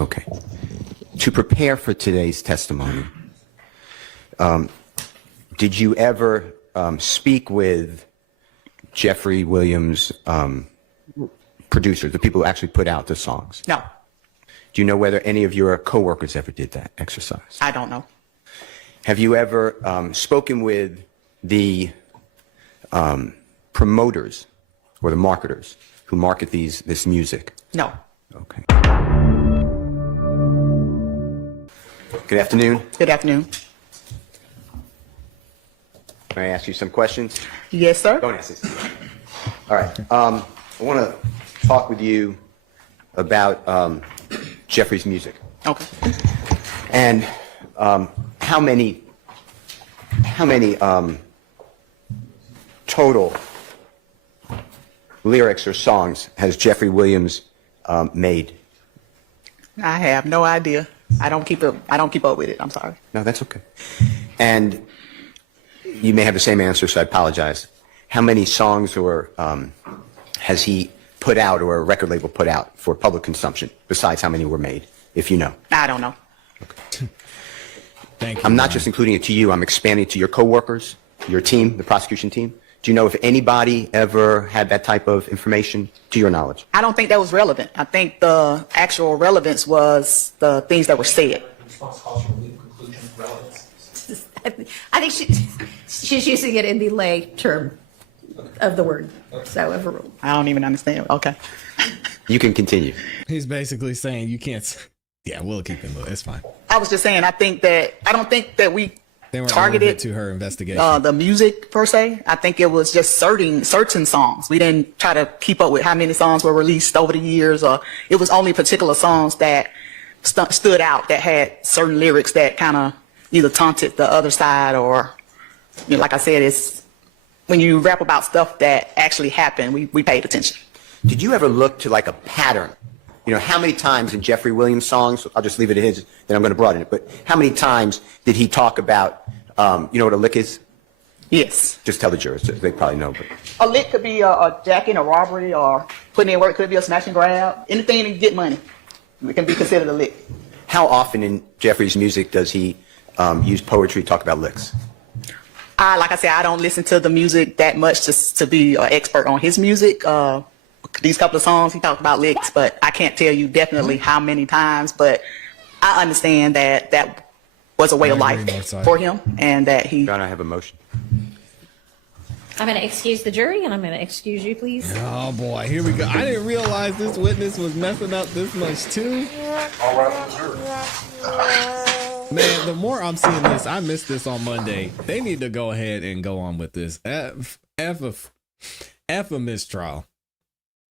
Okay. To prepare for today's testimony, did you ever speak with Jeffrey Williams' producers, the people who actually put out the songs? No, Do you know whether any of your coworkers ever did that exercise? I don't know. Have you ever spoken with the promoters or the marketers who market this music? No. Okay. Good afternoon. Good afternoon. May I ask you some questions? Yes, sir. Don't ask this. All right. I want to talk with you about Jeffrey's music. Okay. And how many total lyrics or songs has Jeffrey Williams made? I have no idea. I don't keep up with it. I'm sorry. No, that's okay. And you may have the same answer, so I apologize. How many songs or has he put out, or a record label put out for public consumption, besides how many were made, if you know? I don't know. Okay. Thank you. I'm not just including it to you, I'm expanding it to your coworkers, your team, the prosecution team. Do you know if anybody ever had that type of information to your knowledge? I don't think that was relevant. I think the actual relevance was the things that were said. Response calls for legal conclusion relevance. I think she's using it in the lay term of the word. So overruled. I don't even understand. Okay. You can continue. He's basically saying you can't. Yeah, we'll keep it low. It's fine. I was just saying, I don't think that we They weren't targeted relevant to her investigation. the music per se. I think it was just certain songs. We didn't try to keep up with how many songs were released over the years, or it was only particular songs that stood out, that had certain lyrics that kind of either taunted the other side, or, you know, like I said, it's when you rap about stuff that actually happened, we paid attention. Did you ever look to like a pattern? You know, how many times in Jeffrey Williams' songs, I'll just leave it at his, then I'm going to broaden it, but how many times did he talk about, you know what a lick is? Yes. Just tell the jurors, they probably know. But A lick could be a jacking, a robbery, or putting in work. Could be a smash and grab. Anything to get money. It can be considered a lick. how often in Jeffrey's music does he use poetry to talk about licks? Like I said, I don't listen to the music that much to be an expert on his music. These couple of songs, he talked about licks, but I can't tell you definitely how many times. But I understand that that was a way of life for him, and that he. John, I have a motion. I'm going to excuse the jury, and I'm going to excuse you, please. Oh boy, here we go. I didn't realize this witness was messing up this much too. All right, sure. Man, the more I'm seeing this, I missed this on Monday. They need to go ahead and go on with this. F a mistrial.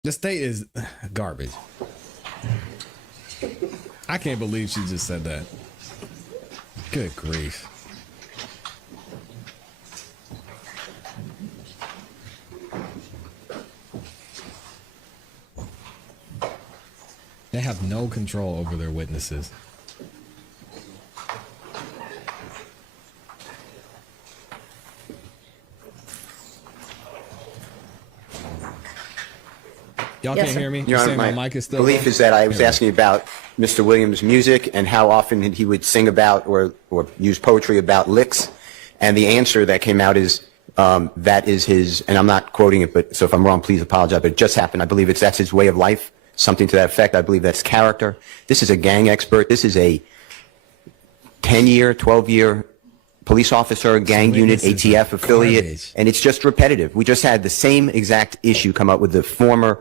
The state is garbage. I can't believe she just said that. Good grief. They have no control over their witnesses. Y'all Yes, can't sir. hear me? Your You're Honor, saying my mic is still belief on? is that I was Yeah. asking about Mr. Williams' music and how often he would sing about or use poetry about licks, and the answer that came out is that is his, and I'm not quoting it, but so if I'm wrong, please apologize, but it just happened. I believe that's his way of life, something to that effect. I believe that's character. This is a gang expert. This is a 10-year, 12-year police officer, gang unit, ATF affiliate, garbage. and it's just repetitive. We just had the same exact issue come up with the former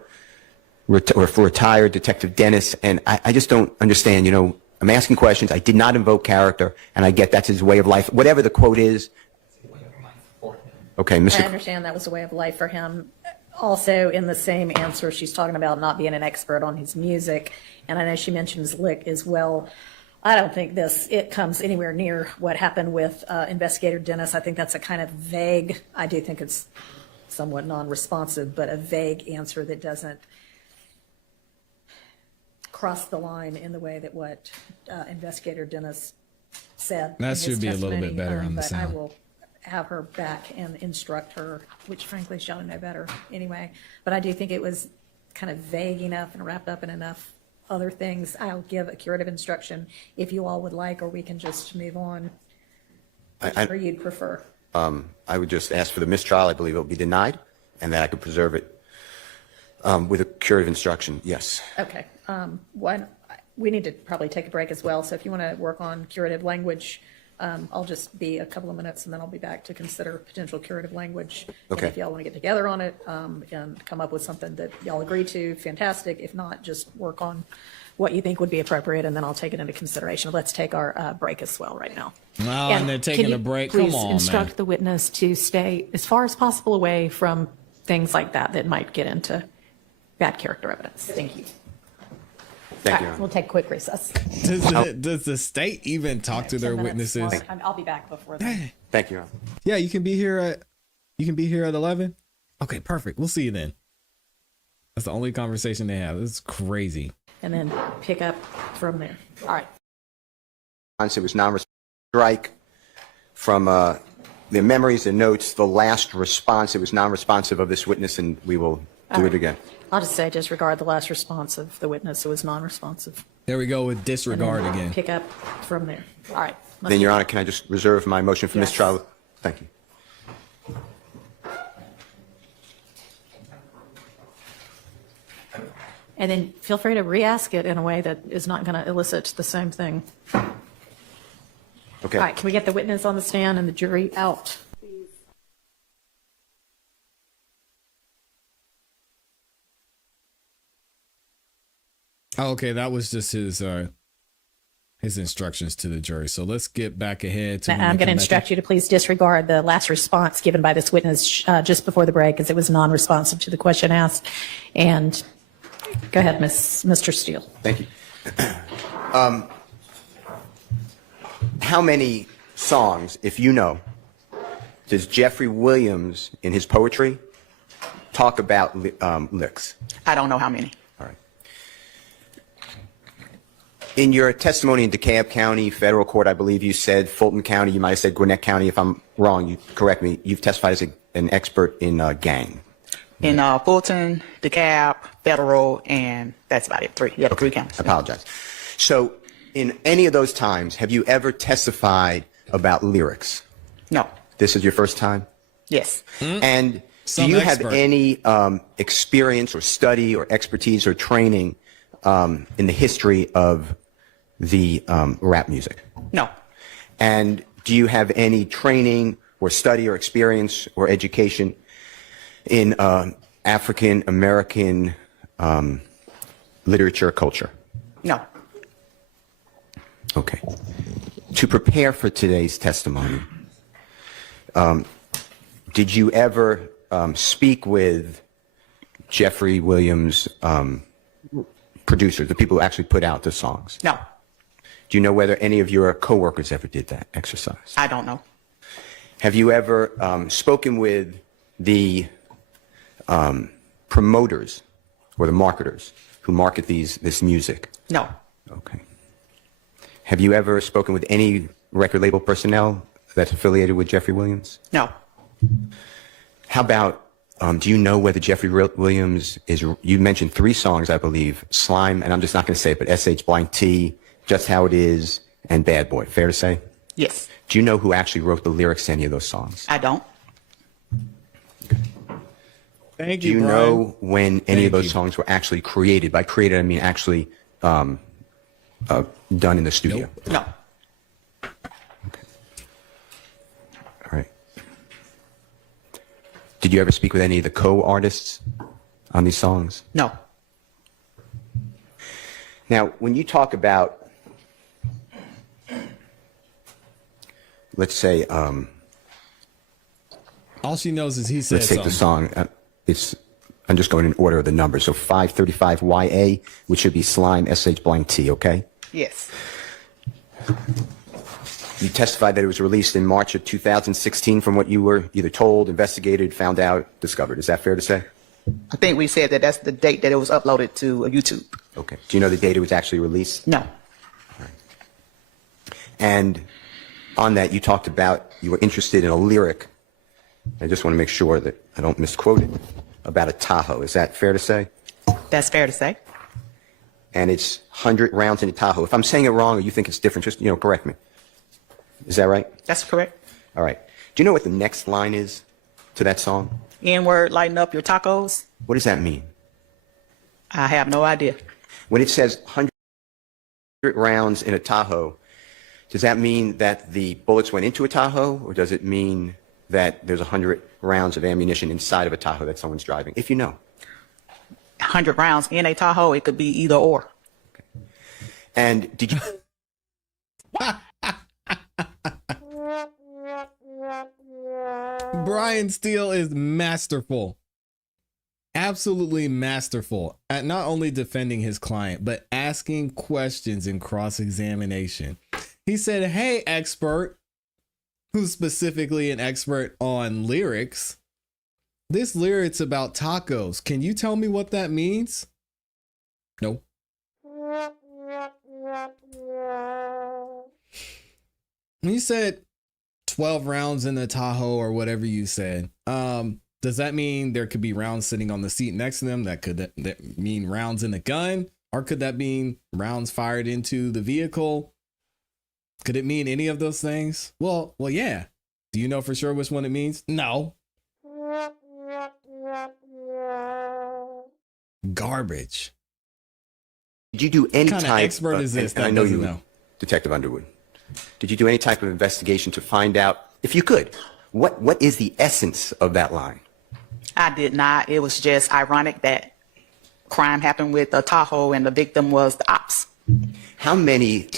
or for retired Detective Dennis, and I just don't understand. You know, I'm asking questions. I did not invoke character, and I get that's his way of life. Whatever the quote is. Okay, I Mr. understand that was a way of life for him. Also, in the same answer, she's talking about not being an expert on his music, and I know she mentions lick as well. I don't think it comes anywhere near what happened with Investigator Dennis. I think that's a kind of vague, I do think it's somewhat non-responsive, but a vague answer that doesn't cross the line in the way that what Investigator Dennis said. That in should his be a little bit testimony. better on the But I sound. will have her back and instruct her, which frankly she ought to know better anyway. But I do think it was kind of vague enough and wrapped up in enough other things. I'll give a curative instruction if you all would like, or we can just move on, or you'd prefer. I would just ask for the mistrial. I believe it will be denied, and that I could preserve it with a curative instruction. Yes. Okay. We need to probably take a break as well. So if you want to work on curative language, I'll just be a couple of minutes and then I'll be back to consider potential curative language. Okay. And if y'all want to get together on it and come up with something that y'all agree to, fantastic. If not, just work on what you think would be appropriate and then I'll take it into consideration. Let's take our break as well right now. No, and they're taking a break. Come Please on, instruct man. the witness to stay as far as possible away from things like that that might get into bad character evidence. Thank you. Thank All you. right, Your we'll Honor. take a quick recess. Does the state even talk to their 10 minutes witnesses? more. I'll be back before then. Thank you, Your Honor. Yeah, you can be here at 11. Okay, perfect. We'll see you then. That's the only conversation they have. This is crazy. And then pick up from there. All right. It was non-strike from the memories and notes. The last response, it was non-responsive of this witness, and we will do it again. I'll just say disregard the last response of the witness. It was non-responsive. There we go with disregard And then again. Pick up from there. All right. Then, Your Honor, can I just reserve my motion for Yes. mistrial? Thank you. And then feel free to re-ask it in a way that is not going to elicit the same thing. Okay. All right, can we get the witness on the stand and the jury out? Oh, okay, that was just his instructions to the jury. So let's get back ahead to. I'm going to instruct you to please disregard the last response given by this witness just before the break, as it was non-responsive to the question asked. And go ahead, Mr. Steele. Thank you. How many songs, if you know, does Jeffrey Williams in his poetry talk about licks? I don't know how many. All right. In your testimony in DeKalb County Federal Court, I believe you said Fulton County. You might have said Gwinnett County. If I'm wrong, you correct me. You've testified as an expert in gang. In Fulton, DeKalb, Federal, and that's about it. Three. Yeah, three counties. I apologize. So, in any of those times, have you ever testified about lyrics? No. This is your first time? Yes. And do Some you expert. have any experience or study or expertise or training in the history of the rap music? No. And do you have any training or study or experience or education in African American literature or culture? No. Okay. To prepare for today's testimony, did you ever speak with Jeffrey Williams' producers, the people who actually put out the songs? No. Do you know whether any of your coworkers ever did that exercise? I don't know. Have you ever spoken with the promoters or the marketers who market this music? No. Okay. Have you ever spoken with any record label personnel that's affiliated with Jeffrey Williams? No. How about, do you know whether Jeffrey Williams is, you mentioned 3 songs, I believe, Slime, and I'm just not going to say it, but SH blank T, Just How It Is, and Bad Boy. Fair to say? Yes. Do you know who actually wrote the lyrics to any of those songs? I don't. Thank Do you, you Brian. know when any Thank of those you. songs were actually created? By created, I mean actually done in the studio. No. All right. Did you ever speak with any of the co-artists on these songs? No. Now, when you talk about, let's say, All she knows is he said let's take something. the song. I'm just going in order of the numbers. So 535 YA, which should be Slime SH blank T. Okay. Yes. You testified that it was released in March of 2016, from what you were either told, investigated, found out, discovered. Is that fair to say? I think we said that that's the date that it was uploaded to YouTube. Okay. Do you know the date it was actually released? No. And on that, you talked about you were interested in a lyric. I just want to make sure that I don't misquote it, about a Tahoe. Is that fair to say? That's fair to say. and it's 100 rounds in a Tahoe. If I'm saying it wrong or you think it's different, just, correct me. Is that right? That's correct. All right. Do you know what the next line is to that song? N-word, lighten up your tacos. What does that mean? I have no idea. When it says 100 rounds in a Tahoe, does that mean that the bullets went into a Tahoe, or does it mean that there's 100 rounds of ammunition inside of a Tahoe that someone's driving? If you know. 100 rounds in a Tahoe, it could be either or. And did you... Brian Steele is masterful. Absolutely masterful at not only defending his client, but asking questions in cross-examination. He said, hey, expert, who's specifically an expert on lyrics, this lyric's about tacos. Can you tell me what that means? No. When you said 12 rounds in the Tahoe or whatever you said, does that mean there could be rounds sitting on the seat next to them? That mean rounds in the gun? Or could that mean rounds fired into the vehicle? Could it mean any of those things? Well, yeah. Do you know for sure which one it means? No. Garbage. Did you do any What kind of expert is this? And I know you, Detective Underwood. Did you do any type of investigation to find out, if you could, what is the essence of that line? I did not. It was just ironic that crime happened with a Tahoe and the victim was the ops. How many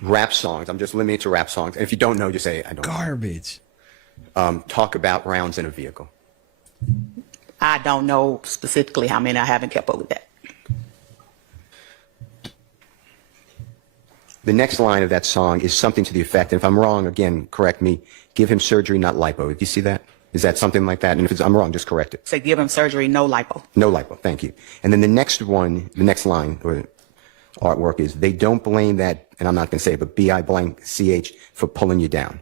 rap songs, I'm just limited to rap songs, and if you don't know, just say, I don't Garbage. know, talk about rounds in a vehicle? I don't know specifically how many. I haven't kept up with that. The next line of that song is something to the effect, and if I'm wrong, again, correct me, give him surgery, not lipo. Do you see that? Is that something like that? And if I'm wrong, just correct it. Say give him surgery, no lipo. No lipo, thank you. And then the next line, or artwork is, they don't blame that, and I'm not going to say it, but B-I blank C-H for pulling you down.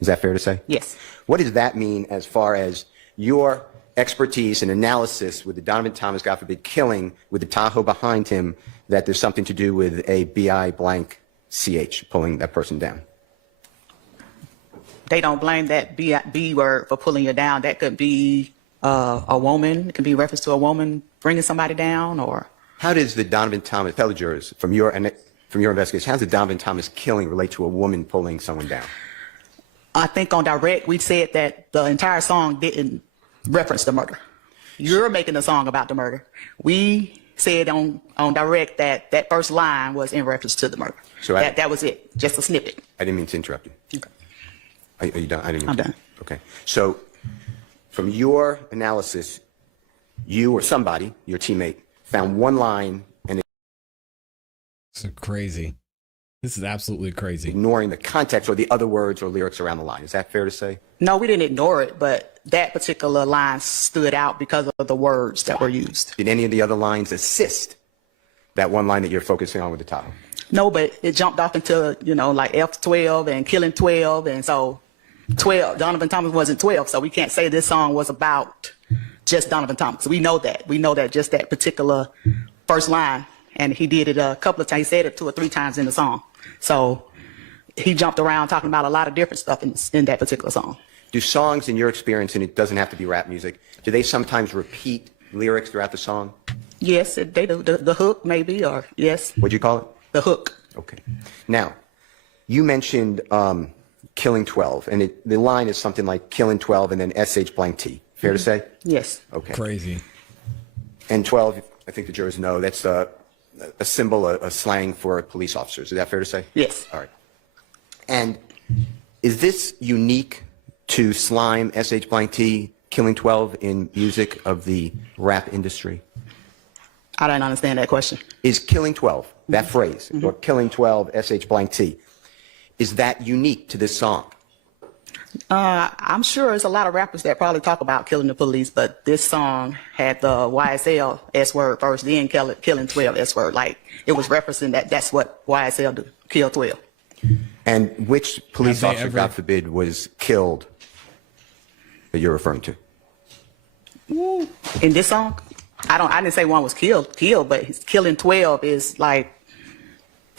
Is that fair to say? Yes. What does that mean as far as your expertise and analysis with the Donovan Thomas, God forbid, killing with the Tahoe behind him, that there's something to do with a B-I blank C-H pulling that person down? They don't blame that B word for pulling you down. That could be a woman. It could be reference to a woman bringing somebody down, or. How does the Donovan Thomas, fellow jurors, from your investigation, how does the Donovan Thomas killing relate to a woman pulling someone down? I think on direct, we said that the entire song didn't reference the murder. You're making a song about the murder. We said on direct that that first line was in reference to the murder. So that was it, just a snippet. I didn't mean to interrupt you. Okay. Are you done? I didn't mean I'm to. done. Okay. So from your analysis, you or somebody, your teammate, found one line and This is crazy. This is absolutely crazy. ignoring the context or the other words or lyrics around the line. Is that fair to say? No, we didn't ignore it, but that particular line stood out because of the words that were used. Did any of the other lines assist that one line that you're focusing on with the Tahoe? No, but it jumped off into, like F12 and killing 12. And so 12, Donovan Thomas wasn't 12. So we can't say this song was about just Donovan Thomas. We know that. We know that just that particular first line. And he did it a couple of times. He said it 2 or 3 times in the song. So he jumped around talking about a lot of different stuff in that particular song. Do songs, in your experience, and it doesn't have to be rap music, do they sometimes repeat lyrics throughout the song? Yes, they do. The hook maybe, or yes. What'd you call it? The hook. Okay. Now, you mentioned killing 12, and the line is something like killing 12 and then SH blank T. Fair to say? Yes. Okay. Crazy. And 12, I think the jurors know, that's a symbol, a slang for police officers. Is that fair to say? Yes. All right. And is this unique to Slime, SH blank T, killing 12 in music of the rap industry? I don't understand that question. Is killing 12, that phrase, or killing 12, SH blank T, is that unique to this song? I'm sure there's a lot of rappers that probably talk about killing the police, but this song had the YSL S word first, then killing 12 S word. Like it was referencing that's what YSL do, kill 12. And which police Have they officer, ever- God forbid, was killed that you're referring to? In this song, I didn't say one was killed, but killing 12 is like,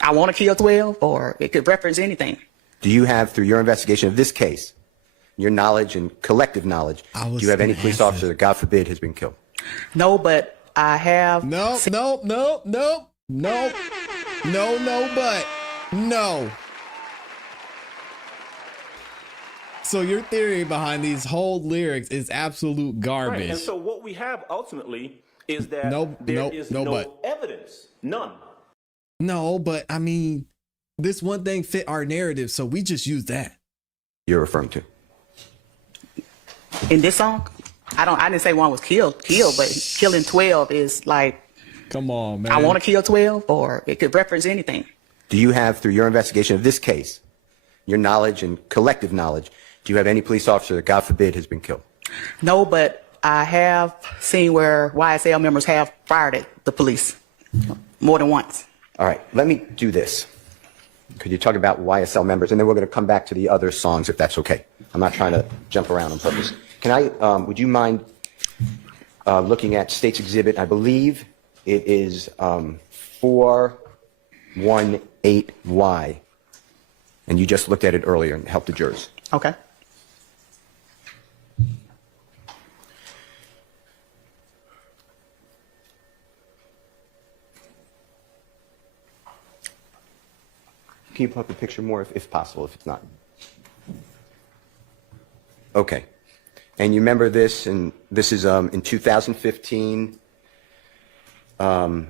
I want to kill 12, or it could reference anything. Do you have, through your investigation of this case, your knowledge and collective knowledge, do you have any police officer that, God forbid, has been killed? No, but I have. No, but no. So your theory behind these whole lyrics is absolute garbage. Right. And so what we have ultimately is that there is no, no but. evidence, none. No, but I mean, this one thing fit our narrative, so we just use that. You're referring to? In this song, I didn't say one was killed, but killing 12 is like, Come on, man. I want to kill 12, or it could reference anything. Do you have, through your investigation of this case, your knowledge and collective knowledge, do you have any police officer that, God forbid, has been killed? No, but I have seen where YSL members have fired at the police more than once. All right, let me do this. Could you talk about YSL members, and then we're going to come back to the other songs, if that's okay. I'm not trying to jump around on purpose. Can I, would you mind looking at State's Exhibit? I believe it is 418Y, and you just looked at it earlier and helped the jurors. Okay. Can you put up a picture more, if possible, if it's not? Okay. And you remember this, and this is in 2015 in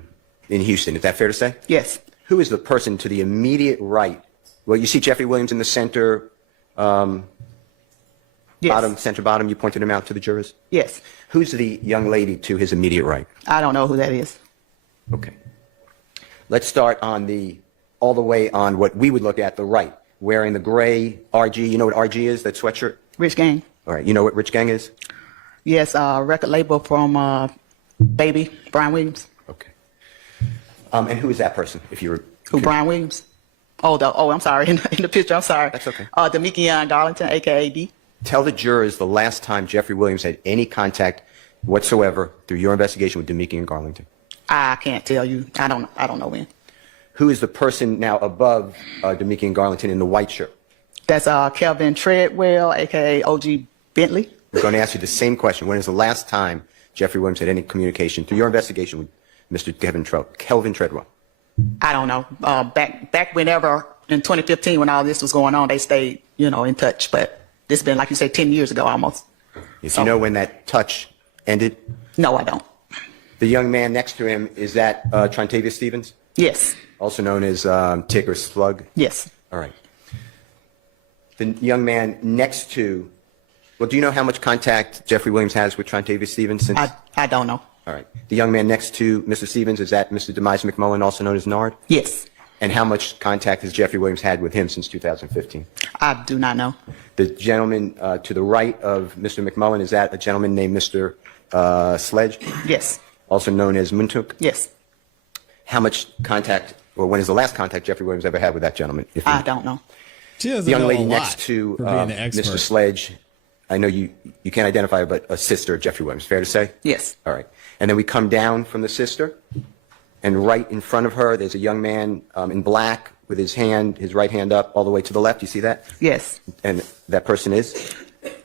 Houston. Is that fair to say? Yes. Who is the person to the immediate right? Well, you see Jeffrey Williams in the center, Yes. center bottom. You pointed him out to the jurors? Yes. Who's the young lady to his immediate right? I don't know who that is. Okay. Let's start on all the way on what we would look at the right, wearing the gray RG. You know what RG is, that sweatshirt? Rich Gang. All right. You know what Rich Gang is? Yes, record label from Baby, Brian Williams. Okay. And who is that person, if you were? Who, Brian Williams? Oh, I'm sorry. In the picture, I'm sorry. That's okay. Demikian Darlington, a.k.a. D. Tell the jurors the last time Jeffrey Williams had any contact whatsoever through your investigation with Demikian Garlington. I can't tell you. I don't know when. Who is the person now above Demikian Garlington in the white shirt? That's Kelvin Treadwell, a.k.a. O.G. Bentley. I'm going to ask you the same question. When is the last time Jeffrey Williams had any communication through your investigation with Mr. Kelvin Treadwell? I don't know. Back whenever, in 2015, when all this was going on, they stayed, in touch. But this has been, like you said, 10 years ago almost. If you know when that touch ended? No, I don't. The young man next to him, is that Trontavia Stevens? Yes. Also known as Tick or Slug? Yes. All right. The young man next to, well, do you know how much contact Jeffrey Williams has with Trontavia Stevens since? I don't know. All right. The young man next to Mr. Stevens, is that Mr. Demise McMullen, also known as Nard? Yes. And how much contact has Jeffrey Williams had with him since 2015? I do not know. The gentleman to the right of Mr. McMullen, is that a gentleman named Mr. Sledge? Yes. Also known as Muntuk? Yes. How much contact, or when is the last contact Jeffrey Williams ever had with that gentleman? I don't know. She doesn't The young know lady a next lot to for being an expert. Mr. Sledge, I know you can't identify her, but a sister of Jeffrey Williams, fair to say? Yes. All right. And then we come down from the sister, and right in front of her, there's a young man in black with his right hand up all the way to the left. You see that? Yes. And that person is?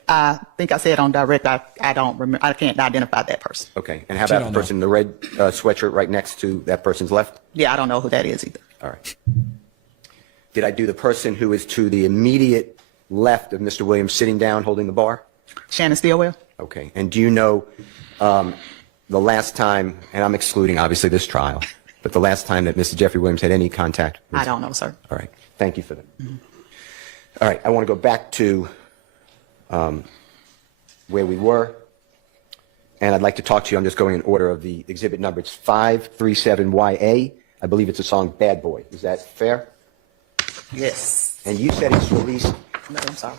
I think I said on direct, I don't remember. I can't identify that person. Okay. And how about the person in the red sweatshirt right next to that person's left? Yeah, I don't know who that is either. All right. Did I do the person who is to the immediate left of Mr. Williams sitting down holding the bar? Shannon Stillwell? Okay. And do you know the last time, and I'm excluding obviously this trial, but the last time that Mr. Jeffrey Williams had any contact with? I don't know, sir. All right. Thank you for that. Mm-hmm. All right. I want to go back to where we were, and I'd like to talk to you. I'm just going in order of the exhibit number. It's 537YA. I believe it's a song Bad Boy. Is that fair? Yes. And you said it's released. No, I'm sorry.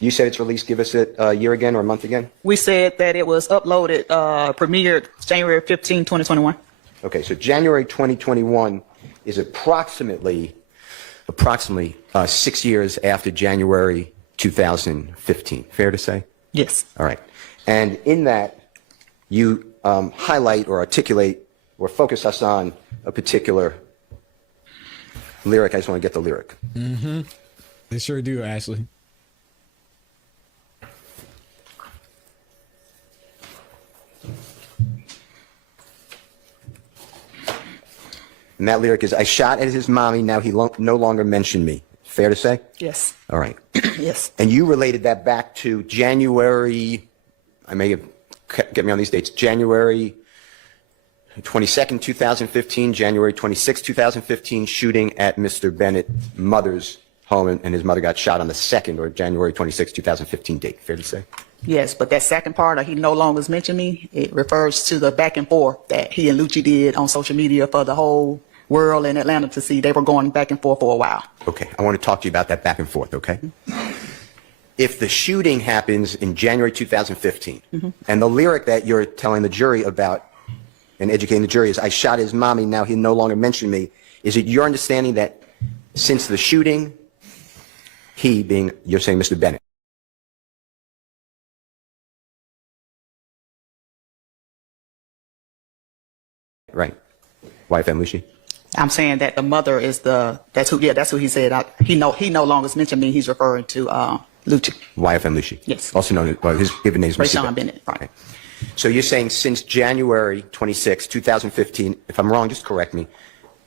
You said it's released. Give us a year again or a month again? We said that it was uploaded, premiered January 15, 2021. Okay, so January 2021 is approximately 6 years after January 2015. Fair to say? Yes. All right. And in that, you highlight or articulate or focus us on a particular lyric. I just want to get the lyric. Mm-hmm. They sure do, Ashley. And that lyric is, I shot at his mommy, now he no longer mentioned me. Fair to say? Yes. All right. Yes. And you related that back to January, I may have, get me on these dates, January 22nd, 2015, January 26th, 2015, shooting at Mr. Bennett's mother's home, and his mother got shot on the 2nd, or January 26th, 2015 date. Fair to say? Yes, but that second part, he no longer mentioned me, it refers to the back and forth that he and Lucci did on social media for the whole world in Atlanta to see. They were going back and forth for a while. Okay, I want to talk to you about that back and forth, okay? If the shooting happens in January 2015, and the lyric that you're telling the jury about and educating the jury is, I shot his mommy, now he no longer mentioned me, is it your understanding that since the shooting, he being, you're saying Mr. Bennett, right? Wife and Lucy? I'm saying that the mother is that's who he said. He no longer mentioned me. He's referring to Lucci. YFM Lucy. Yes. Also known as, well, his given name is Mr. Rayshawn Bennett. Right. Okay. So you're saying since January 26, 2015, if I'm wrong, just correct me,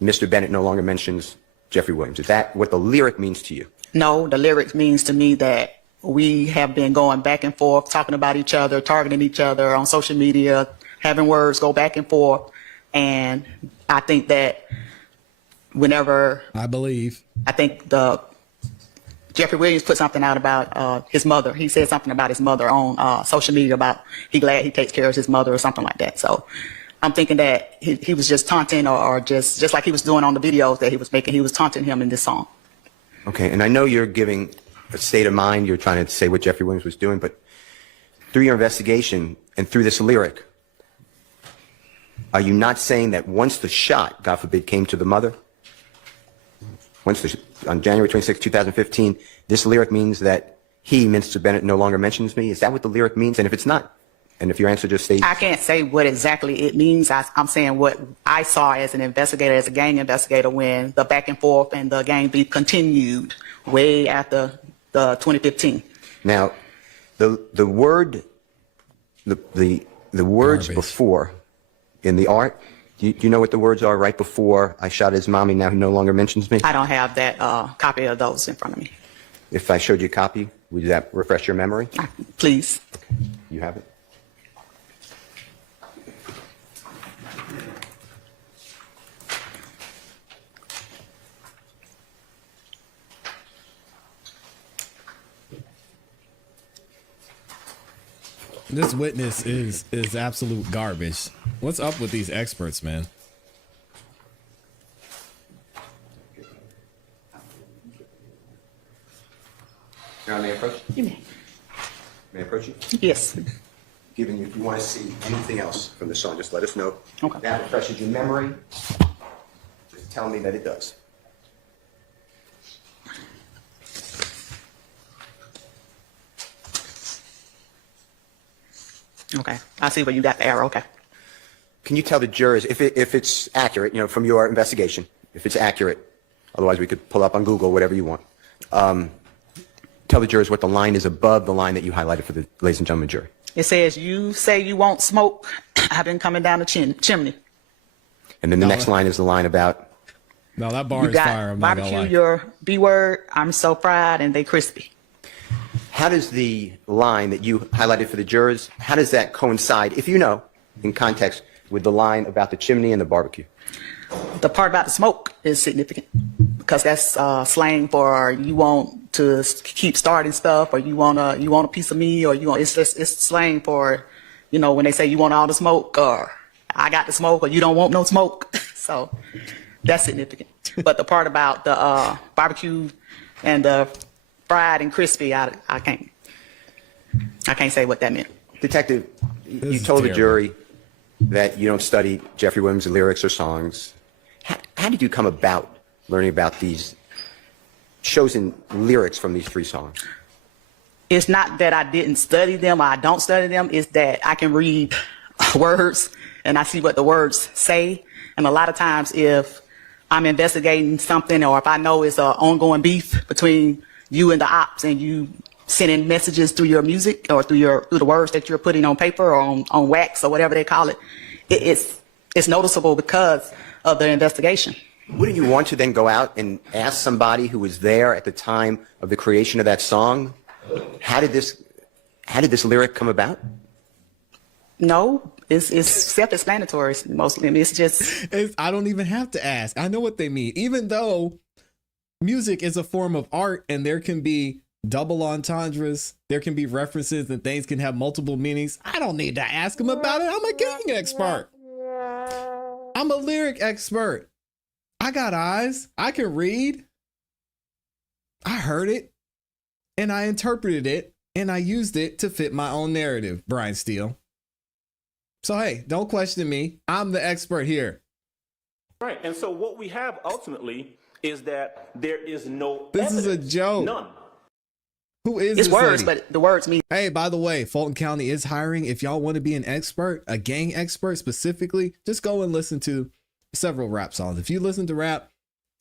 Mr. Bennett no longer mentions Jeffrey Williams. Is that what the lyric means to you? No, the lyrics means to me that we have been going back and forth, talking about each other, targeting each other on social media, having words go back and forth. And I think that whenever I think Jeffrey Williams put something out about his mother. He said something about his mother on social media about he glad he takes care of his mother or something like that. So I'm thinking that he was just taunting or just like he was doing on the videos that he was making. He was taunting him in this song. Okay, and I know you're giving a state of mind. You're trying to say what Jeffrey Williams was doing, but through your investigation and through this lyric, are you not saying that once the shot, God forbid, came to the mother, on January 26, 2015, this lyric means that he, Mr. Bennett, no longer mentions me? Is that what the lyric means? And if it's not, and if your answer just states... I can't say what exactly it means. I'm saying what I saw as an investigator, as a gang investigator, when the back and forth and the gang beef continued way after the 2015. Now, the words before in the art, do you know what the words are right before I shot his mommy, now he no longer mentions me? I don't have that copy of those in front of me. If I showed you a copy, would that refresh your memory? Please. Okay. You have it? This witness is absolute garbage. What's up with these experts, man? Now, may I approach? You may. May I approach you? Yes. Given you, if you want to see anything else from the song, just let us know. Okay. That refreshes your memory. Just tell me that it does. Okay. I see where you got the arrow. Okay. Can you tell the jurors, if it's accurate, you know, from your investigation, if it's accurate, otherwise we could pull up on Google, whatever you want, tell the jurors what the line is above the line that you highlighted for the ladies and gentlemen jury. It says, you say you won't smoke. I've been coming down the chimney. And then the next line is the line about... No, that bar You is got fire. I'm not gonna barbecue, lie. your B word, I'm so fried and they crispy. How does the line that you highlighted for the jurors, how does that coincide, if you know, in context, with the line about the chimney and the barbecue? The part about the smoke is significant because that's slang for you want to keep starting stuff, or you want a piece of me, or it's slang for, you know, when they say you want all the smoke, or I got the smoke, or you don't want no smoke. So that's significant. But the part about the barbecue and the fried and crispy, I can't say what that meant. Detective, you is told the terrible. jury that you don't study Jeffrey Williams' lyrics or songs. How did you come about learning about these chosen lyrics from these three songs? It's not that I didn't study them or I don't study them. It's that I can read words and I see what the words say. And a lot of times if I'm investigating something or if I know it's an ongoing beef between you and the ops and you sending messages through your music or through the words that you're putting on paper or on wax or whatever they call it, it's noticeable because of the investigation. Wouldn't you want to then go out and ask somebody who was there at the time of the creation of that song, how did this lyric come about? No, it's self-explanatory mostly. I mean, it's just... I don't even have to ask. I know what they mean. Even though music is a form of art and there can be double entendres, there can be references and things can have multiple meanings. I don't need to ask them about it. I'm a gang expert. I'm a lyric expert. I got eyes. I can read. I heard it and I interpreted it and I used it to fit my own narrative, Brian Steele. So, hey, don't question me. I'm the expert here. Right. And so what we have ultimately is that there is no This evidence. is a joke. None. Who is It's this words, lady? but the words mean... Hey, by the way, Fulton County is hiring. If y'all want to be an expert, a gang expert specifically, just go and listen to several rap songs. If you listen to rap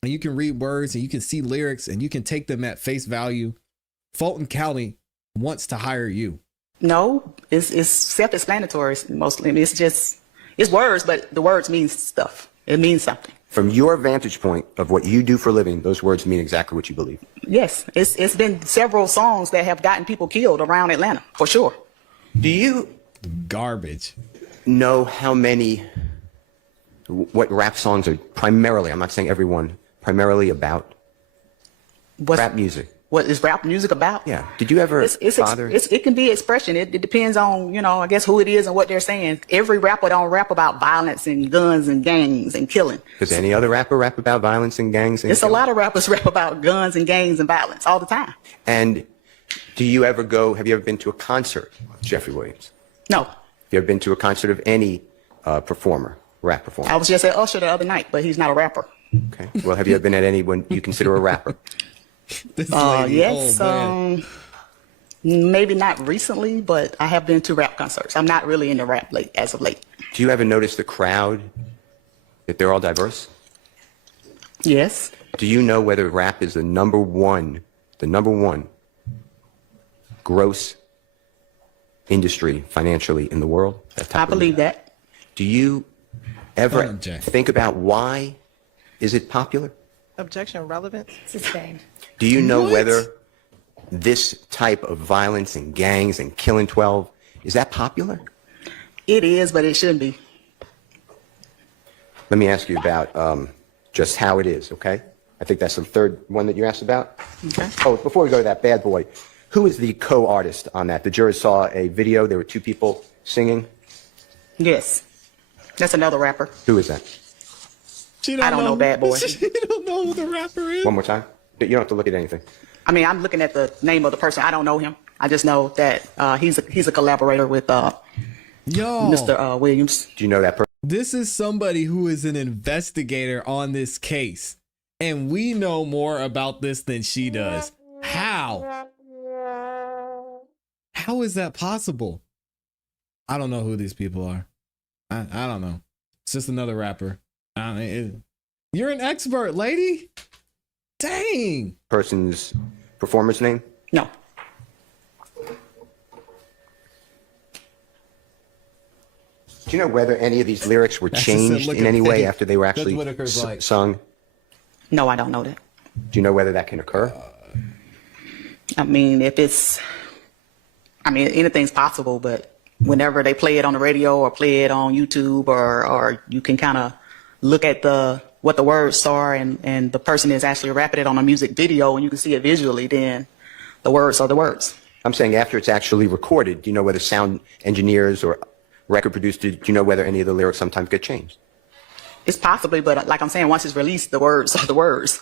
and you can read words and you can see lyrics and you can take them at face value, Fulton County wants to hire you. No, it's self-explanatory mostly. I mean, it's words, but the words mean stuff. It means something. From your vantage point of what you do for a living, those words mean exactly what you believe. Yes, it's been several songs that have gotten people killed around Atlanta, for sure. Do you Garbage. know what rap songs are primarily, I'm not saying everyone, primarily about? Rap music. What is rap music about? Yeah. Did you ever bother? It can be expression. It depends on, I guess who it is and what they're saying. Every rapper don't rap about violence and guns and gangs and killing. Does any other rapper rap about violence and gangs? And It's a lot of rappers rap about guns and gangs and violence all the time. And have you ever been to a concert of Jeffrey Williams? No. Have you ever been to a concert of any rap performer? I was just at Usher the other night, but he's not a rapper. Okay. Well, have you ever been at anyone you consider a rapper? This lady, Yes, oh, man. maybe not recently, but I have been to rap concerts. I'm not really into rap as of late. Do you ever notice the crowd, that they're all diverse? Yes. Do you know whether rap is the number one gross industry financially in the world? I believe that. Do you ever Hold on, Jay. think about why is it popular? Objection, relevance. Sustained. Do you know What? whether this type of violence and gangs and killing 12, is that popular? It is, but it shouldn't be. Let me ask you about just how it is, okay? I think that's the third one that you asked about. Okay. Oh, before we go to that, Bad Boy, who is the co-artist on that? The jurors saw a video. There were two people singing. Yes. That's another rapper. Who is that? She I don't know Bad Boy. You don't know who the rapper is? One more time. You don't have to look at anything. I mean, I'm looking at the name of the person. I don't know him. I just know that he's a collaborator with Yo, Mr. Williams. Do you know that person? this is somebody who is an investigator on this case, and we know more about this than she does. How? How is that possible? I don't know who these people are. I don't know. It's just another rapper. You're an expert, lady. Dang. Person's performer's name? No. Do you know whether any of these lyrics were That's just changed look in at any way Peggy. after they were Judge actually Whittaker's like- sung? No, I don't know that. Do you know whether that can occur? I mean, anything's possible, but whenever they play it on the radio or play it on YouTube or you can kind of look at what the words are and the person is actually rapping it on a music video and you can see it visually, then the words are the words. I'm saying after it's actually recorded, do you know whether sound engineers or record producers, do you know whether any of the lyrics sometimes get changed? It's possibly, but like I'm saying, once it's released, the words are the words.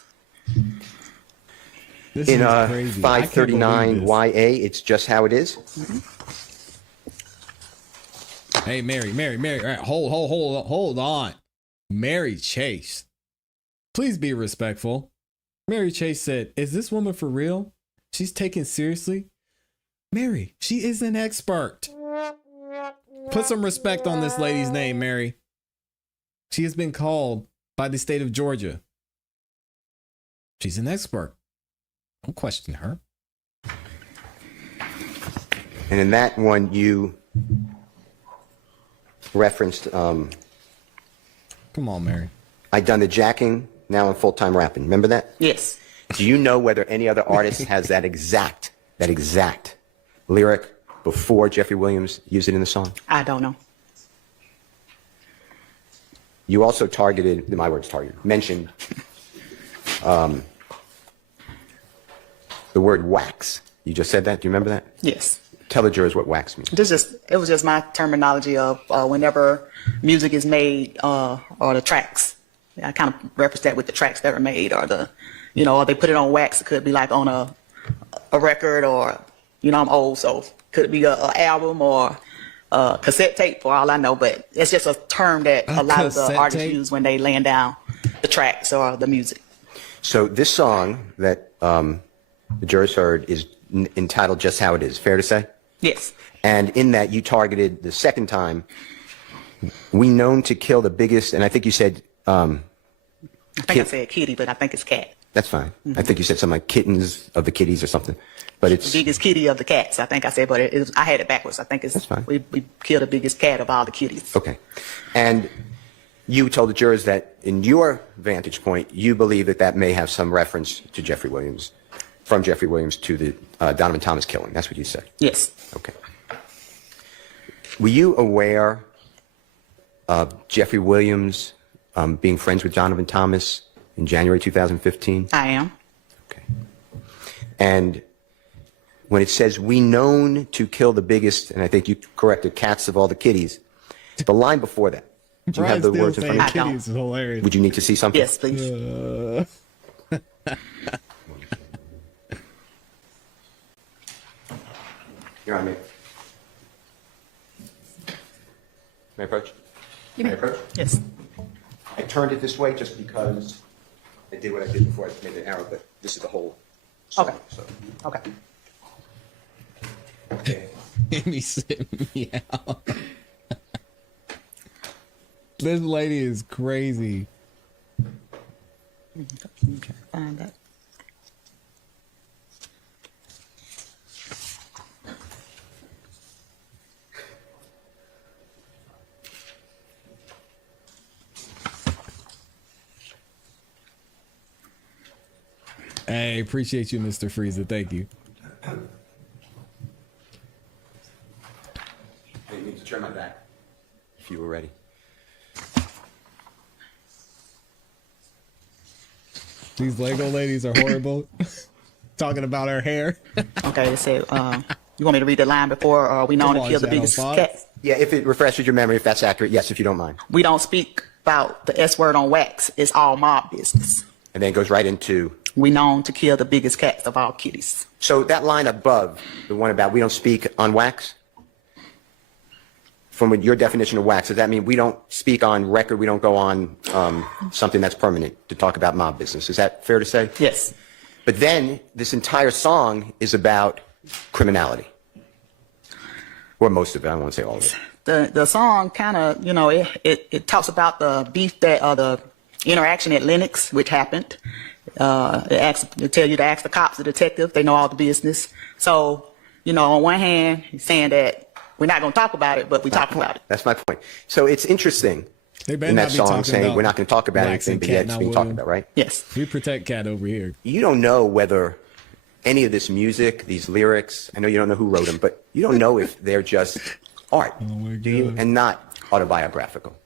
This In is crazy. I can't believe 539 this. YA, it's just how it is? Hey, Mary. All right, hold on. Mary Chase. Please be respectful. Mary Chase said, "Is this woman for real? She's taken seriously?" Mary, she is an expert. Put some respect on this lady's name, Mary. She has been called by the state of Georgia. She's an expert. Don't question her. And in that one, you referenced, Come on, Mary. I done the jacking, now I'm full-time rapping. Remember that? Yes. Do you know whether any other artist has that exact lyric before Jeffrey Williams used it in the song? I don't know. You also targeted, my words targeted, mentioned the word wax. You just said that. Do you remember that? Yes. Tell the jurors what wax means. It was just my terminology of whenever music is made or the tracks. I kind of reference that with the tracks that were made or or they put it on wax. It could be like on a record or, I'm old, so could be an album or a cassette tape for all I know. But it's just a term that a lot of the cassette artists tape? use when they laying down the tracks or the music. So this song that the jurors heard is entitled Just How It Is. Fair to say? Yes. And in that, you targeted the second time, we known to kill the biggest, and I think you said, I think I said kitty, but I think it's cat. that's fine. I think you said something like kittens of the kitties or something. But it's, The biggest kitty of the cats, I think I said, but I had it backwards. I think it's That's fine. we killed the biggest cat of all the kitties. okay. And you told the jurors that in your vantage point, you believe that may have some reference to Jeffrey Williams, from Jeffrey Williams to the Donovan Thomas killing. That's what you said. Yes. Okay. Were you aware of Jeffrey Williams being friends with Donovan Thomas in January 2015? I am. Okay. And when it says, we known to kill the biggest, and I think you corrected, cats of all the kitties, the line before that, do you have the words in front of you? I don't. Kitties is hilarious. Would you need to see something? Yes, please. You're on, mate. May I approach? May I approach? Yes. I turned it this way just because I did what I did before I made an arrow, but this is the whole song. Okay. So, Okay. okay. Amy said meow. This lady is crazy. Find that. Hey, appreciate you, Mr. Freezer. Thank you. You need to turn my back if you were ready. These Lego ladies are horrible. Talking about her hair. Okay, it said, you want me to read the line before, or are we known Come to on, kill the Shadow biggest Fox. cat? Yeah, if it refreshes your memory, if that's accurate, yes, if you don't mind. We don't speak about the S word on wax. It's all mob business. And then it goes right into, We known to kill the biggest cats of all kitties. so that line above, the one about we don't speak on wax, from your definition of wax, does that mean we don't speak on record, we don't go on something that's permanent to talk about mob business? Is that fair to say? Yes. But then this entire song is about criminality. Or most of it, I don't want to say all of it. The song kind of, it talks about the beef the interaction at Lennox, which happened. It tell you to ask the cops, the detective, they know all the business. So, on one hand, he's saying that we're not going to talk about it, but we talk about it. That's my point. So it's interesting They better in not that be song talking saying about we're not going to talk about wax anything, and but cat, yet it's not being talked William. about, right? Yes. We protect Cat over here. You don't know whether any of this music, these lyrics, I know you don't know who wrote them, but you don't know if they're just art, my do you? God. And not autobiographical.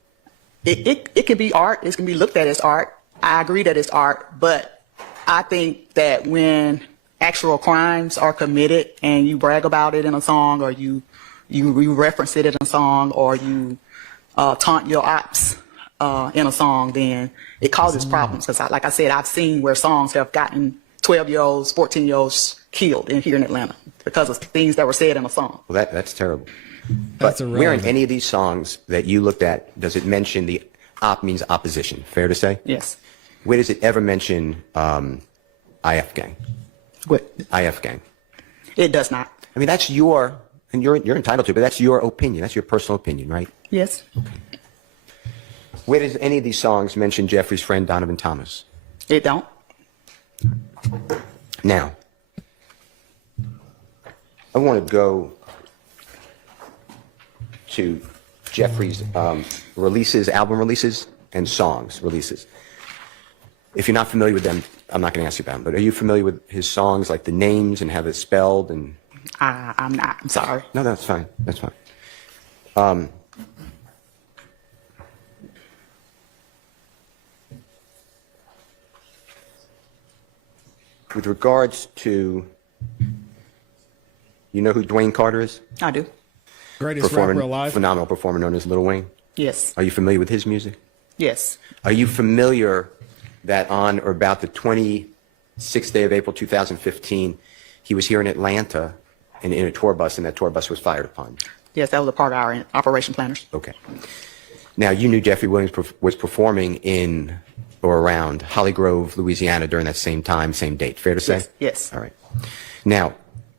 It can be art. It can be looked at as art. I agree that it's art, but I think that when actual crimes are committed and you brag about it in a song, or you reference it in a song, or you taunt your ops in a song, then it causes problems. Because, like I said, I've seen where songs have gotten 12-year-olds, 14-year-olds killed here in Atlanta because of things that were said in a song. Well, that's terrible. That's But where in irrelevant. any of these songs that you looked at, does it mention the op means opposition? Fair to say? Yes. Where does it ever mention IF gang? What? IF gang. It does not. I mean, that's your, And you're entitled to, but that's your opinion. That's your personal opinion, right? Yes. Where does any of these songs mention Jeffrey's friend Donovan Thomas? It don't. Now, I want to go to Jeffrey's releases, album releases, and songs releases. If you're not familiar with them, I'm not going to ask you about them, but are you familiar with his songs, like the names and how they're spelled? And I'm not. I'm sorry. no, that's fine. That's fine. With regards to, you know who Dwayne Carter is? I do. Greatest rapper alive. Phenomenal performer known as Lil Wayne. Yes. Are you familiar with his music? Yes. Are you familiar that on or about the 26th day of April 2015, he was here in Atlanta in a tour bus, and that tour bus was fired upon? Yes, that was a part of our operation planners. Okay. Now, you knew Jeffrey Williams was performing in or around Holly Grove, Louisiana during that same time, same date. Fair to say? Yes. Yes. All right. Now,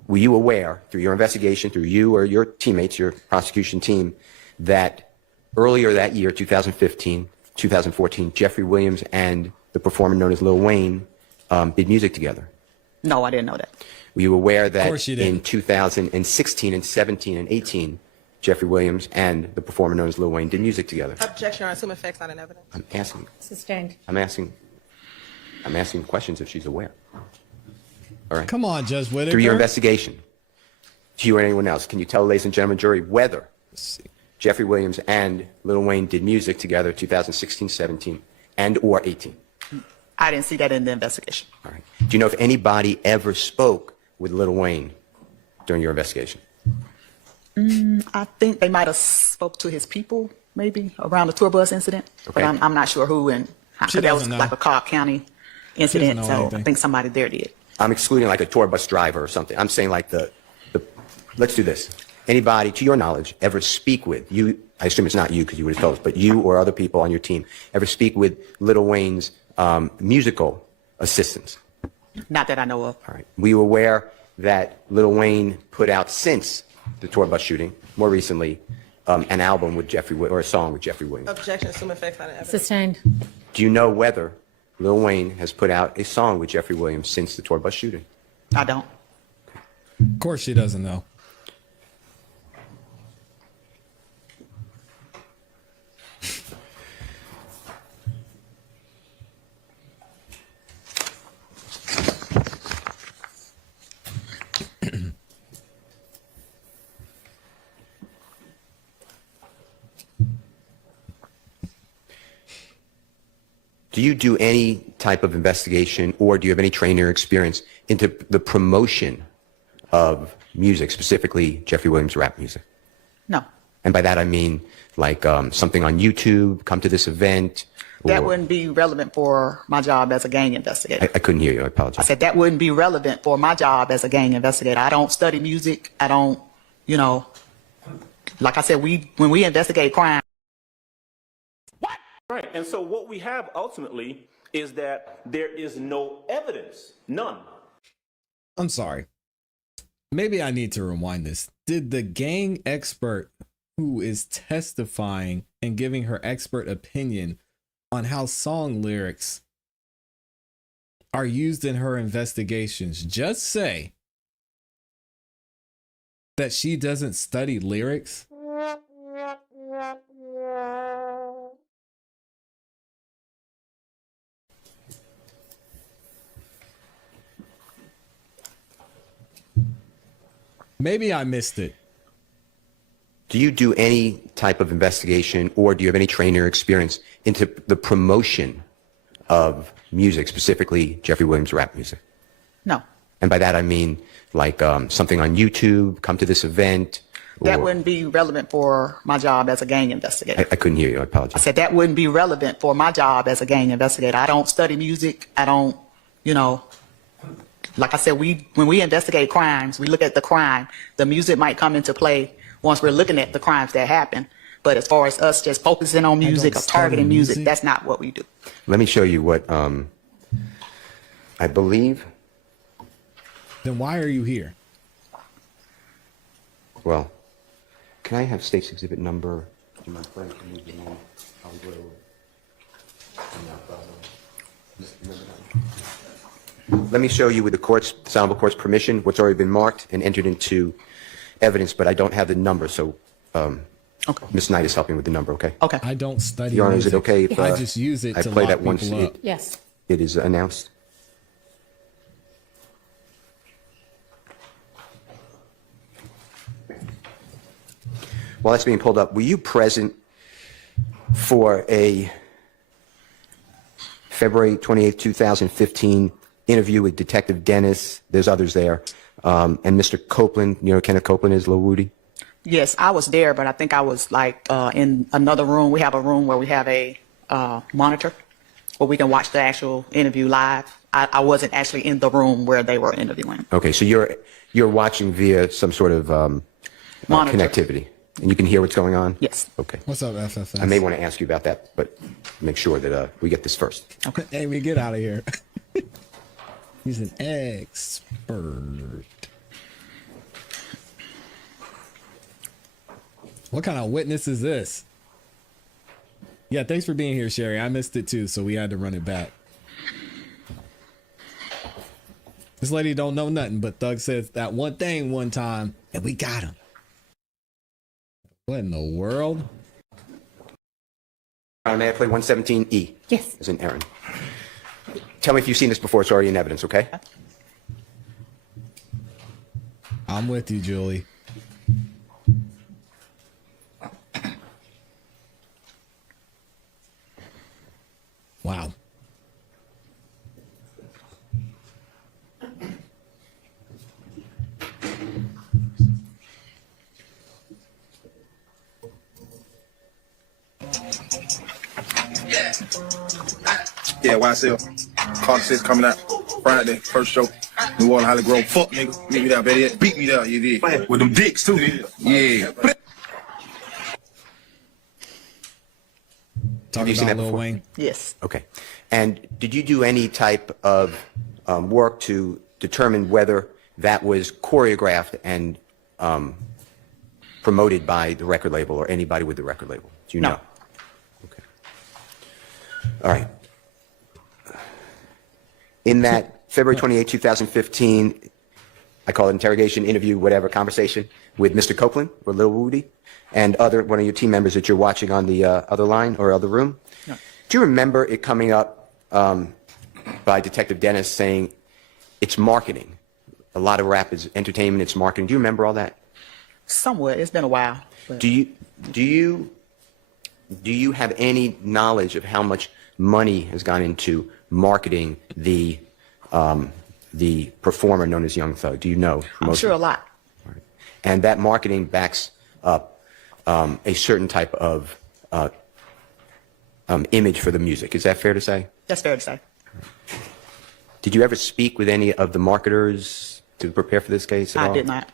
were you aware, through your investigation, through you or your teammates, your prosecution team, that earlier that year, 2015, 2014, Jeffrey Williams and the performer known as Lil Wayne did music together? No, I didn't know that. Were you aware that course you didn't. in 2016 and 17 and 18, Jeffrey Williams and the performer known as Lil Wayne did music together? Objection, Your Honor. Assume effects not in evidence. I'm asking. Sustained. I'm asking questions if she's aware. All right. Come on, Judge Whitaker. Through your investigation, to you or anyone else, can you tell, ladies and gentlemen, jury, whether Jeffrey Williams and Lil Wayne did music together 2016, 17, and or 18? I didn't see that in the investigation. All right. Do you know if anybody ever spoke with Lil Wayne during your investigation? I think they might have spoke to his people, maybe, around the tour bus incident. Okay. But I'm not sure who and how. She That was doesn't know. like a Cobb County incident, know so anything. I think somebody there did. I'm excluding like a tour bus driver or something. I'm saying like the let's do this. Anybody, to your knowledge, ever speak with you? I assume it's not you because you would have told us, but you or other people on your team ever speak with Lil Wayne's musical assistants? Not that I know of. All right. Were you aware that Lil Wayne put out, since the tour bus shooting, more recently, an album with or a song with Jeffrey Williams? Objection, assume effects not in evidence. Sustained. Do you know whether Lil Wayne has put out a song with Jeffrey Williams since the tour bus shooting? I don't. Of course she doesn't know. Do you do any type of investigation, or do you have any training or experience into the promotion of music, specifically Jeffrey Williams rap music? No. And by that I mean like something on YouTube, come to this event. That or- wouldn't be relevant for my job as a gang investigator. I couldn't hear you. I I apologize. said that wouldn't be relevant for my job as a gang investigator. I don't study music. I don't, like I said, when we investigate crime. Right. And so what we have ultimately is that there is no evidence, none. I'm sorry. Maybe I need to rewind this. Did the gang expert who is testifying and giving her expert opinion on how song lyrics are used in her investigations just say that she doesn't study lyrics? Maybe I missed it. Do you do any type of investigation, or do you have any training or experience into the promotion of music, specifically Jeffrey Williams rap music? No. And by that I mean like something on YouTube, come to this event. That or- wouldn't be relevant for my job as a gang investigator. I couldn't hear you. I I apologize. said that wouldn't be relevant for my job as a gang investigator. I don't study music. I don't, like I said, when we investigate crimes, we look at the crime. The music might come into play once we're looking at the crimes that happen. But as far as us just focusing on music or study targeting music, music. that's not what we do. Let me show you what I believe. Then why are you here? Well, can I have State's Exhibit number? Do you mind if I move the name? I'll go over. Let me show you with the court's, the Honorable Court's permission, what's already been marked and entered into evidence, but I don't have the number, so Ms. Knight is helping with the number, okay? Okay. I don't study Your Honor, is music. it okay if I just use it I to play lock that once people up. Yes. it is announced? While that's being pulled up, were you present for a February 28, 2015 interview with Detective Dennis? There's others there. And Mr. Copeland, you know, Kenneth Copeland is Lil Woody? Yes, I was there, but I think I was like in another room. We have a room where we have a monitor where we can watch the actual interview live. I wasn't actually in the room where they were interviewing. Okay, so you're watching via some sort of Monitor. connectivity, and you can hear what's going on? Yes. Okay. What's up, FFS? I may want to ask you about that, but make sure that we get this first. Okay. Hey, we get out of here. He's an expert. What kind of witness is this? Yeah, thanks for being here, Sherry. I missed it too, so we had to run it back. This lady don't know nothing, but Thug says that one thing one time, and we got him. What in the world? May I play 117E? Yes. As an errand. Tell me if you've seen this before. It's already in evidence, okay? I'm with you, Julie. Wow. Yeah, YSL. Carter says coming out Friday, first show. New Orleans, Holly Grove. Fuck, nigga. Meet me there, baby. Beat me there, you did. With them dicks, too, nigga. Yeah. Talking seen about that Lil before? Wayne. Yes. Okay. And did you do any type of work to determine whether that was choreographed and promoted by the record label or anybody with the record label? Do you No. know? Okay. All right. In that February 28, 2015, I call it interrogation, interview, whatever, conversation with Mr. Copeland or Lil Woody and one of your team members that you're watching on the other line or other room. No. Do you remember it coming up by Detective Dennis saying it's marketing? A lot of rap is entertainment, it's marketing. Do you remember all that? Somewhat. It's been a while. But Do you have any knowledge of how much money has gone into marketing the performer known as Young Thug? Do you know? I'm sure a lot. And that marketing backs up a certain type of image for the music. Is that fair to say? That's fair to say. Did you ever speak with any of the marketers to prepare for this case at all? I did not.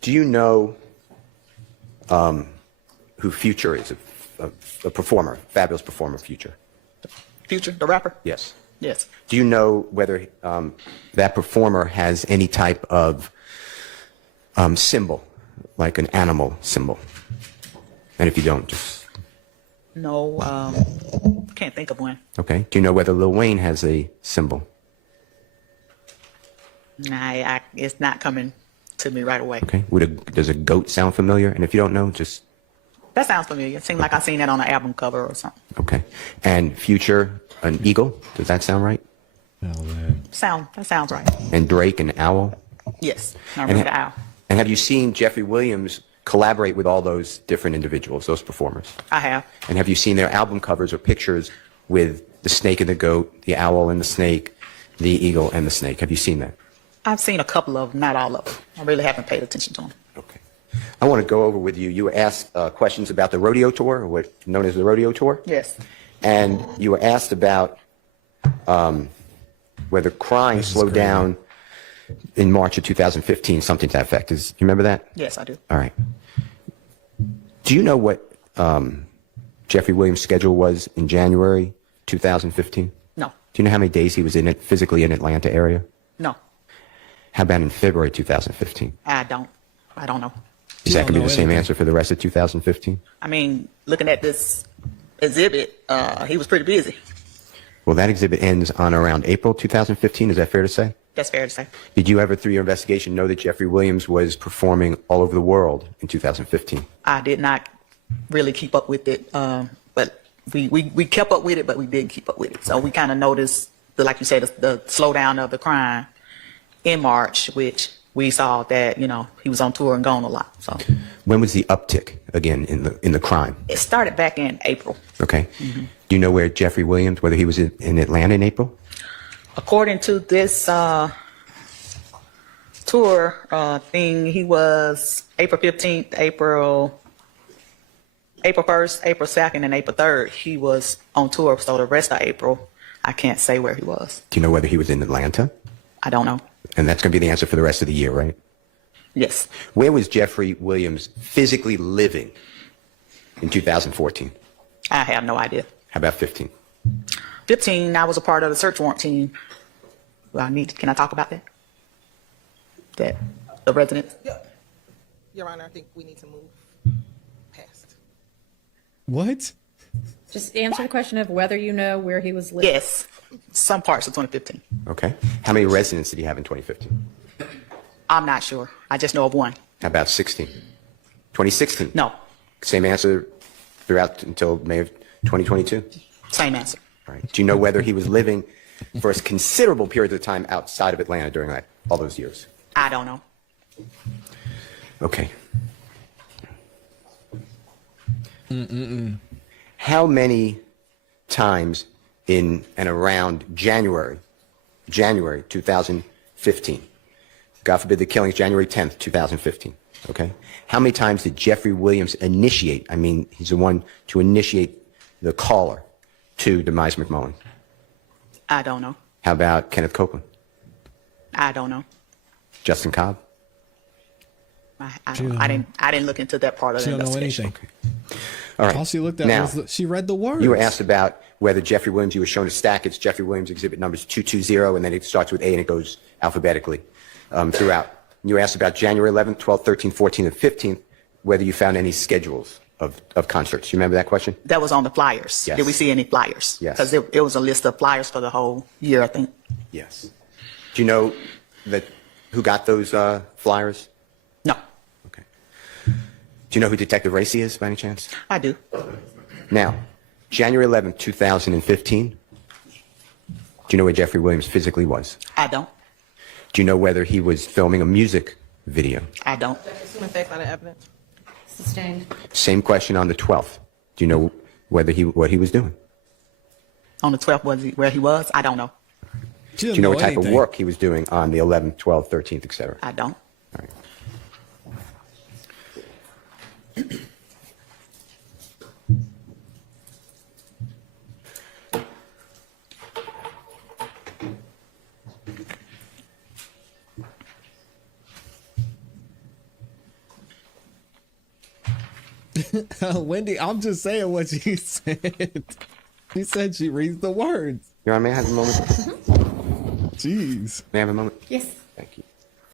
Do you know who Future is, a performer, fabulous performer, Future? Future, the rapper? Yes. Yes. Do you know whether that performer has any type of symbol, like an animal symbol? And if you don't, just... No, can't think of one. Okay. Do you know whether Lil Wayne has a symbol? Nah, it's not coming to me right away. Okay. Does a goat sound familiar? And if you don't know, just... That sounds familiar. It seems like I've seen that on an album cover or something. Okay. And Future, an eagle? Does that sound right? Oh, man. That sounds right. And Drake, an owl? Yes. I remember the owl. And have you seen Jeffrey Williams collaborate with all those different individuals, those performers? I have. And have you seen their album covers or pictures with the snake and the goat, the owl and the snake, the eagle and the snake? Have you seen that? I've seen a couple of them, not all of them. I really haven't paid attention to them. Okay. I want to go over with you. You were asked questions about the rodeo tour, or what known as the rodeo tour. Yes. And you were asked about whether crime slowed great. down in March of 2015, something to that effect. You remember that? Yes, I do. All right. Do you know what Jeffrey Williams' schedule was in January 2015? No, Do you know how many days he was in it physically in Atlanta area? no, How about in February 2015? I don't know. Is You that going don't to be know the same anything. answer for the rest of 2015? I mean, looking at this exhibit, he was pretty busy. Well, that exhibit ends on around April 2015. Is that fair to say? That's fair to say. Did you ever, through your investigation, know that Jeffrey Williams was performing all over the world in 2015? I did not really keep up with it, but we kept up with it, but we didn't keep up with it. So we kind of noticed, like you said, the slowdown of the crime in March, which we saw that, you know, he was on tour and gone a lot. So When was the uptick again in the crime? it started back in April. Okay. Do you know where Jeffrey Williams, whether he was in Atlanta in April? According to this tour thing, he was April 15th, April 1st, April 2nd, and April 3rd. He was on tour, so the rest of April, I can't say where he was. Do you know whether he was in Atlanta? I don't know. And that's going to be the answer for the rest of the year, right? Yes, Where was Jeffrey Williams physically living in 2014? I have no idea. How about 15? 15, I was a part of the search warrant team. Well, can I talk about that? The residents? Your Honor, I think we need to move past. What? Just answer the question of whether you know where he was living. Yes, some parts of 2015. Okay. How many residents did he have in 2015? I'm not sure. I just know of one. How about 16? 2016? No, Same answer throughout until May of 2022? same answer. All right. Do you know whether he was living for a considerable period of time outside of Atlanta during all those years? I don't know. Okay. How many times in and around January 2015, God forbid the killings, January 10th, 2015, okay? How many times did Jeffrey Williams initiate, I mean, he's the one to initiate the caller to Demise McMullen? I don't know. How about Kenneth Copeland? I don't know. Justin Cobb? I didn't look into that part of She the don't know investigation. anything. All right. All she looked at Now, was she read the words. you were asked about whether Jeffrey Williams, you were shown a stack. It's Jeffrey Williams exhibit numbers 220, and then it starts with A and it goes alphabetically throughout. You were asked about January 11th, 12th, 13th, 14th, and 15th, whether you found any schedules of concerts. You remember that question? That was on the flyers. Yes. Did we see any flyers? Yes. Because it was a list of flyers for the whole year, I think. Yes. Do you know who got those flyers? No, Okay. Do you know who Detective Racy is, by any chance? I do. Now, January 11th, 2015, do you know where Jeffrey Williams physically was? I don't. Do you know whether he was filming a music video? I don't. Assuming facts, not in evidence. Sustained. Same question on the 12th. Do you know whether what he was doing? On the 12th, where he was? I don't know. She Do didn't you know what type anything. of work he was doing on the 11th, 12th, 13th, etc.? I don't. All right. Wendy, I'm just saying what she said. She said she reads the words. Your Honor, may I have a moment? Jeez. May I have a moment? Yes. Thank you.